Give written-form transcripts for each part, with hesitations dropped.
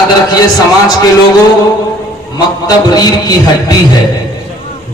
याद रखिए समाज के लोगों, मकतब रीढ़ की हड्डी है।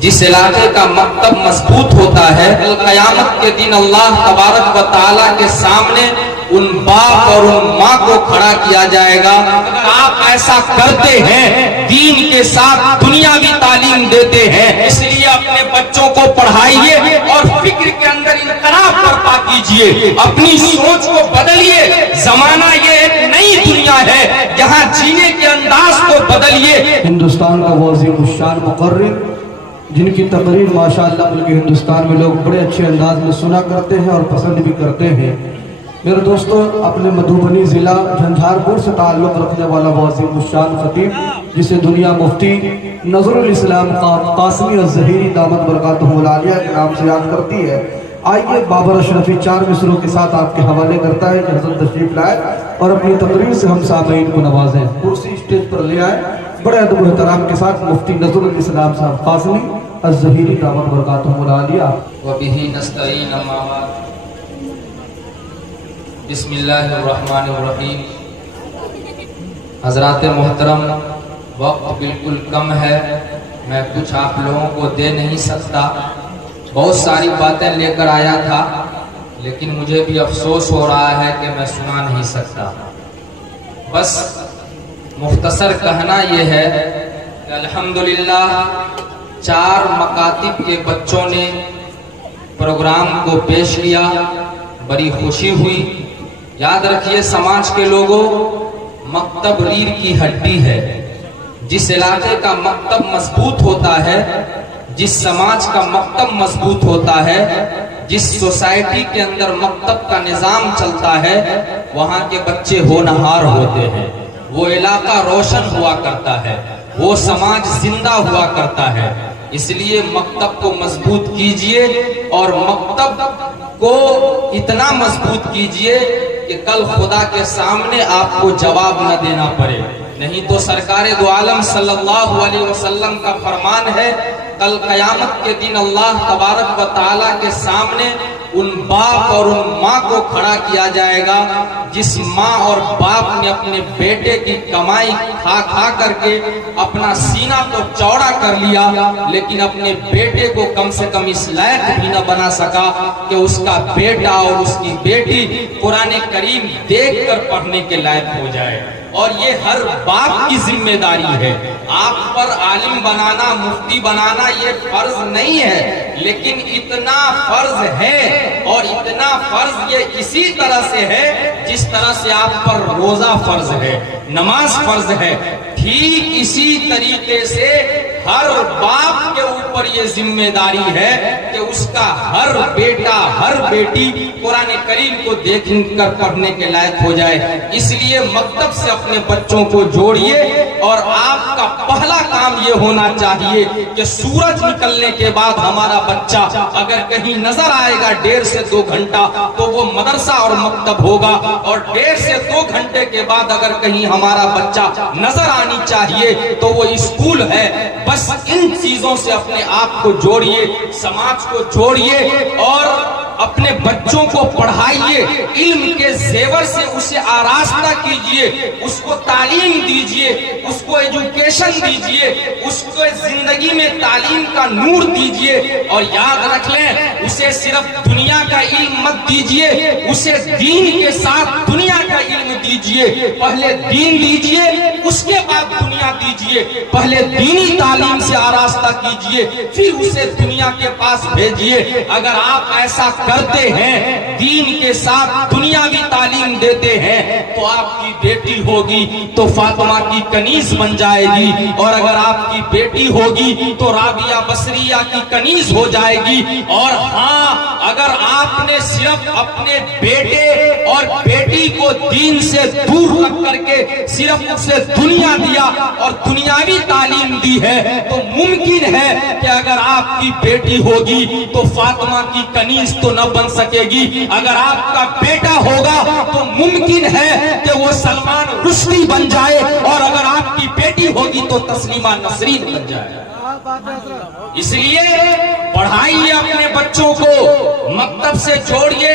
जिस इलाके का मकतब मजबूत होता है, कल क़यामत के दिन अल्लाह तबारक व तआला के सामने उन बाप और उन माँ को खड़ा किया जाएगा। आप ऐसा करते हैं, दीन के साथ दुनियावी तालीम देते हैं, इसलिए अपने बच्चों को पढ़ाइए और फिक्र के अंदर इनकलाब बर्पा कीजिए, अपनी सोच को बदलिए। जमाना ये एक नई दुनिया है, यहाँ जीने के अंदाज को बदलिए। हिंदुस्तान का वो अज़ीम शान मुक़र्रिर जिनकी तकरीर माशाअल्लाह बल्कि हिंदुस्तान में लोग बड़े अच्छे अंदाज में सुना करते हैं और पसंद भी करते हैं। मेरे दोस्तों, अपने मधुबनी ज़िला झंझारपुर से ताल्लुक़ रखने वाला वो अज़ीम शान ख़तीब, जिसे दुनिया मुफ्ती नज़रुल इस्लाम क़ासिमी अज़्ज़हीरी दामत बरकातुहुल आलिया के नाम से याद करती है। आइए बाबर अशरफी 4 मिसरों के साथ आपके हवाले करता है कि हज़रत तशरीफ़ लाए और अपनी तकरीर से हम सामईन को नवाजें। कुर्सी स्टेज पर ले आए, बड़े अदब व एहतराम के साथ मुफ्ती नज़रुल इस्लाम साहब क़ासिमी अज़्ज़हीरी दामत बरकातुहुल आलिया। व बिही नस्तईन अम्मा बाद। बिस्मिल्लाहिर्रहमानिर्रहीम। हज़रात मोहतरम, वक्त बिल्कुल कम है, मैं कुछ आप लोगों को दे नहीं सकता। बहुत सारी बातें लेकर आया था, लेकिन मुझे भी अफसोस हो रहा है कि मैं सुना नहीं सकता। बस मुख्तसर कहना यह है कि अल्हम्दुलिल्लाह 4 मकातिब के बच्चों ने प्रोग्राम को पेश किया, बड़ी खुशी हुई। याद रखिए समाज के लोगों, मकतब रीढ़ की हड्डी है। जिस इलाके का मकतब मजबूत होता है, जिस समाज का मकतब मजबूत होता है, जिस सोसाइटी के अंदर मकतब का निज़ाम चलता है, वहाँ के बच्चे होनहार होते हैं, वो इलाका रोशन हुआ करता है, वो समाज जिंदा हुआ करता है। इसलिए मकतब को मजबूत कीजिए और मकतब को इतना मजबूत कीजिए कि कल खुदा के सामने आपको जवाब न देना पड़े। नहीं तो सरकार दो आलम सल्लल्लाहु अलैहि वसल्लम का फरमान है, कल क़यामत के दिन अल्लाह तबारक व तआला के सामने उन बाप और उन माँ को खड़ा किया जाएगा जिस माँ और बाप ने अपने बेटे की कमाई खा खा करके अपना सीना तो चौड़ा कर लिया, लेकिन अपने बेटे को कम से कम इस लायक भी न बना सका कि उसका बेटा और उसकी बेटी कुरान करीम देखकर पढ़ने के लायक हो जाए। और ये हर बाप की जिम्मेदारी है। आप पर आलिम बनाना, मुफ्ती बनाना ये फर्ज नहीं है, लेकिन इतना फर्ज है, और इतना फर्ज ये इसी तरह से है जिस तरह से आप पर रोजा फर्ज है, नमाज फर्ज है। ठीक इसी तरीके से हर बाप के ऊपर ये जिम्मेदारी है कि उसका हर बेटा, हर बेटी कुरान करीम को देखकर पढ़ने के लायक हो जाए। इसलिए मकतब से अपने बच्चों को जोड़िए, और आपका पहला काम ये होना चाहिए कि सूरज निकलने के बाद हमारा बच्चा अगर कहीं नजर आएगा 1.5 से 2 घंटा, तो वो मदरसा और मकतब होगा, और 1.5 से 2 घंटे के बाद अगर कहीं हमारा बच्चा नजर आनी चाहिए तो वो स्कूल है। बस इन चीजों से अपने आप को जोड़िए, समाज को जोड़िए और अपने बच्चों को पढ़ाइए, इल्म के जेवर से उसे आरास्ता कीजिए, उसको तालीम दीजिए, उसको एजुकेशन दीजिए, उसको जिंदगी में तालीम का नूर दीजिए। और याद रख लें, उसे सिर्फ दुनिया का इल्म मत दीजिए, उसे दीन के साथ दुनिया का इल्म दीजिए। पहले दीन दीजिए, उसके बाद दुनिया दीजिए। पहले दीनी तालीम से आरास्ता कीजिए, फिर उसे दुनिया के पास भेजिए। अगर आप ऐसा करते हैं, दीन के साथ दुनियावी तालीम देते हैं, तो आपकी बेटी होगी तो फातिमा की कनीज बन जाएगी, और अगर आपकी बेटी होगी तो राबिया बसरिया की कनीज हो जाएगी। और हाँ, अगर आपने सिर्फ अपने बेटे और बेटी को दीन से दूर रख करके सिर्फ उसे दुनिया दिया और दुनियावी तालीम दी है, तो मुमकिन है कि अगर आपकी बेटी होगी तो फातिमा की कनीज तो न बन सकेगी। अगर आपका बेटा होगा तो मुमकिन है कि वो सलमान रुश्दी बन जाए, और अगर आपकी बेटी होगी तो तस्लीमा नसरीन बन जाए। इसलिए पढ़ाइए अपने बच्चों को, मकतब से जोड़िए।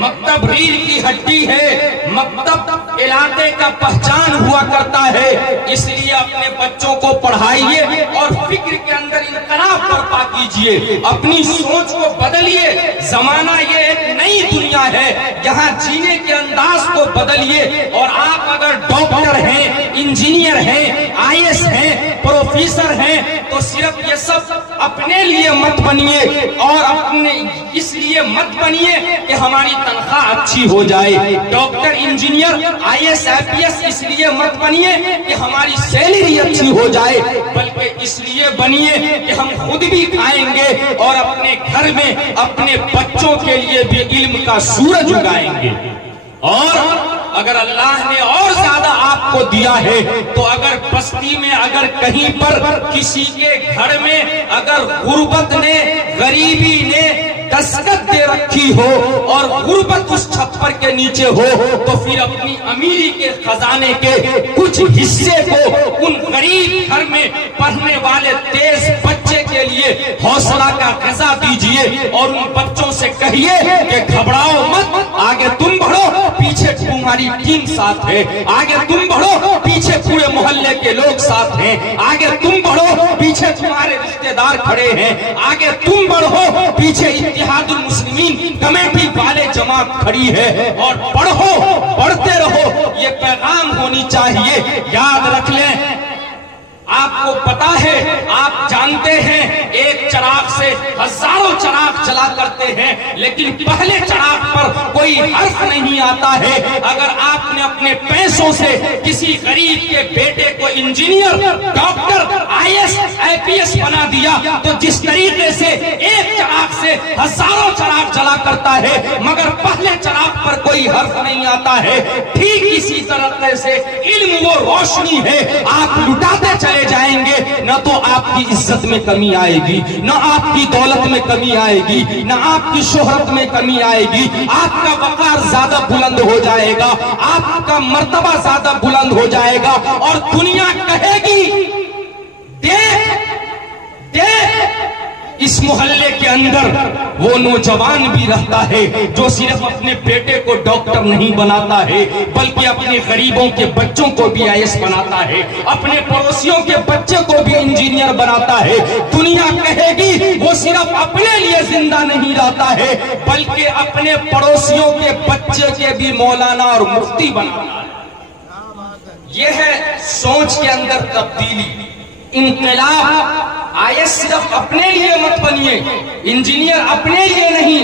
मकतब रीढ़ की हड्डी है, मकतब इलाके का पहचान हुआ करता है। इसलिए अपने बच्चों को पढ़ाइए और फिक्र के अंदर इनकलाब बर्पा कीजिए, अपनी सोच को बदलिए। जमाना ये एक नई दुनिया है, यहाँ जीने के अंदाज को बदलिए। और आप अगर डॉक्टर हैं, इंजीनियर हैं, IAS हैं, प्रोफेसर हैं, तो सिर्फ ये सब अपने लिए मत बनिए और अपने इसलिए मत बनिए कि हमारी तनख्वाह अच्छी हो जाए। डॉक्टर, इंजीनियर, IAS, IPS इसलिए मत बनिए कि हमारी सैलरी अच्छी हो जाए, बल्कि इसलिए बनिए कि हम खुद भी खाएंगे और अपने घर में अपने बच्चों के लिए भी इल्म का सूरज उगाएंगे। और अगर अल्लाह ने और ज्यादा आपको दिया है तो अगर बस्ती में अगर कहीं पर किसी के घर में अगर गुर्बत ने, गरीबी ने दस्तक दे रखी हो और गुर्बत उस छप्पर के नीचे हो, तो फिर अपनी अमीरी के खजाने के कुछ हिस्से को उन गरीब घर में पढ़ने वाले तेज बच्चे के लिए हौसला का ग़िज़ा दीजिए और उन बच्चों से कहिए कि घबराओ मत, आगे तुम बढ़ो, पीछे तुम्हारी टीम साथ है, आगे तुम बढ़ो, पीछे पूरे मोहल्ले के लोग साथ हैं, आगे तुम बढ़ो, पीछे तुम्हारे रिश्तेदार खड़े हैं, आगे तुम बढ़ो, पीछे इत्तेहादुल मुस्लिमीन कमेटी वाले जमात खड़ी है। और पढ़ो, पढ़ते रहो, ये पैगाम होनी चाहिए। याद रख लें, आपको पता है, आप जानते हैं, एक चराग से हजारों चराग चला करते हैं, लेकिन पहले चराग पर कोई हर्फ नहीं आता है। अगर आपने अपने पैसों से किसी गरीब के बेटे को इंजीनियर, डॉक्टर, IAS, IPS बना दिया, तो जिस तरीके से एक चराग से हजारों चराग जला करता है मगर पहले चराग पर कोई हर्फ नहीं आता है, ठीक इसी तरह से इल्म वो रोशनी है, आप लुटाते चले जाएंगे, न तो आपकी इज्जत में कमी आएगी, न आपकी दौलत में कमी आएगी, न आपकी शोहरत में कमी आएगी, आपका वकार ज्यादा बुलंद हो जाएगा, आपका मर्तबा ज्यादा बुलंद हो जाएगा और दुनिया कहेगी देख देख इस मोहल्ले के अंदर वो नौजवान भी रहता है जो सिर्फ अपने बेटे को डॉक्टर नहीं बनाता है बल्कि अपने गरीबों के बच्चों को भी IAS बनाता है, अपने पड़ोसियों के बच्चे को भी इंजीनियर बनाता है। दुनिया कहेगी वो सिर्फ अपने लिए जिंदा नहीं रहता है बल्कि अपने पड़ोसियों के बच्चे के भी मौलाना और मुफ्ती बनाता है। यह है सोच के अंदर तब्दीली, इनकलाब। IAS सिर्फ अपने लिए मत बनिए, इंजीनियर अपने लिए नहीं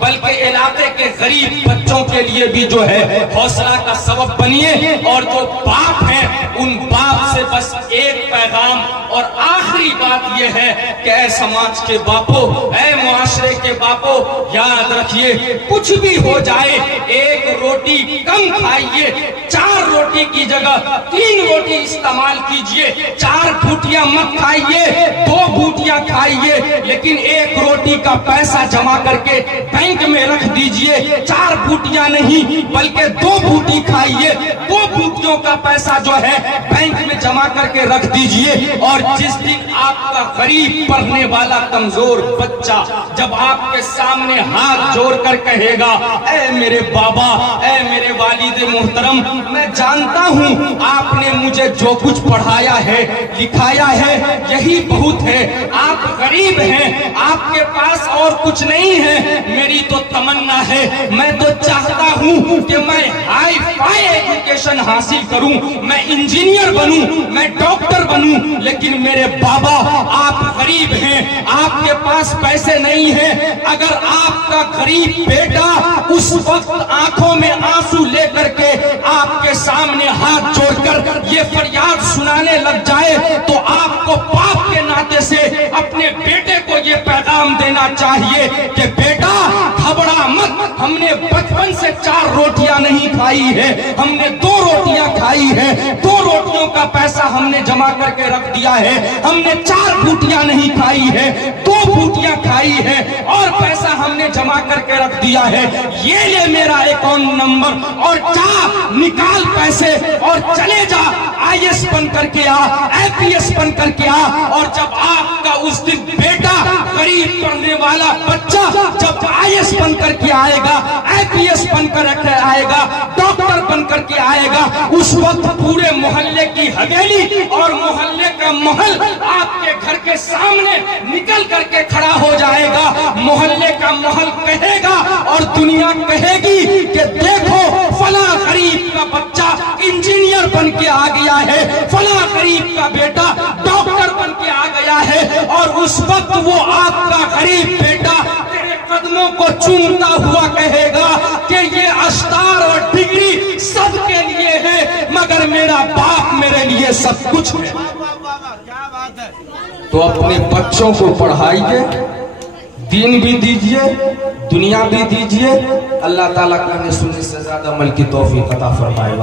बल्कि इलाके के गरीब बच्चों के लिए भी जो है हौसला का सबब बनिए। और जो बाप हैं उन बाप से बस एक पैगाम और आखिरी बात यह है कि ऐ समाज के बापो, ऐ मुआशरे के बापो, याद रखिए कुछ भी हो जाए, एक रोटी कम खाइए, 4 रोटी की जगह 3 रोटी इस्तेमाल कीजिए, 4 बूटियां मत खाइए, 2 बूटियां खाइए, लेकिन एक रोटी का पैसा जमा करके बैंक में रख दीजिए। 4 बूटियां नहीं बल्कि 2 बूटी खाइए, 2 बूटियों का पैसा जो है बैंक में जमा करके रख दीजिए। और जिस दिन आपका गरीब पढ़ने वाला कमजोर बच्चा जब आपके सामने हाथ जोड़कर कहेगा ऐ मेरे बाबा, ऐ मेरे वालिद मोहतरम, मैं जानता हूँ आपने मुझे जो कुछ पढ़ाया है, लिखाया है, यही बहुत है, आप गरीब हैं, आपके पास और कुछ नहीं है, मेरी तो तमन्ना है, मैं तो चाहता हूँ कि मैं हाई फाई एजुकेशन हासिल करूँ, मैं इंजीनियर बनूं, मैं डॉक्टर बनूं, लेकिन मेरे बाबा आप गरीब हैं, आपके पास पैसे नहीं हैं। अगर आपका गरीब बेटा उस वक्त आंखों में आंसू लेकर के आपके सामने हाथ जोड़कर ये फरियाद सुनाने लग जाए तो आपको बाप के नाते से अपने बेटे को ये पैगाम देना चाहिए कि बेटा घबरा मत, हमने बचपन से 4 रोटियां नहीं खाई है, हमने 2 रोटियां खाई है, 2 रोटियों का पैसा हमने जमा करके रख दिया है, हमने 4 बूटियां नहीं खाई है, 2 बूटियां खाई है और पैसा हमने जमा करके रख दिया है, ये ले मेरा अकाउंट नंबर और जा निकाल पैसे और चले जा IAS बन करके आ, IPS بن کر کے آ. اور جب آپ کا اس دن بیٹا غریب پڑھنے والا بچہ جب IAS بن کر کے آئے گا, IPS بن کر آئے گا, ڈاکٹر بن کر کے آئے گا, اس وقت پورے محلے کی حویلی اور محلے کا محل آپ کے گھر کے سامنے نکل کر کے کھڑا ہو جائے گا. محلے کا محل کہے گا اور دنیا کہے گی کہ دیکھو فلاں غریب کا بچہ انجینئر بن کے آ گیا ہے, فلاں غریب کا بیٹا ڈاکٹر بن کے آ گیا ہے. اور اس وقت وہ آپ کا غریب بیٹا تیرے قدموں کو چومتا ہوا کہے گا کہ یہ اشتار اور ڈگری سب کے لیے ہے مگر میرا باپ میرے لیے سب کچھ ہے. تو اپنے بچوں کو پڑھائیے, دین بھی دیجئے, دنیا بھی دیجئے. اللہ تعالیٰ کا ہمیں سننے سے زیادہ عمل کی توفیق عطا فرمائے.